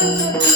Música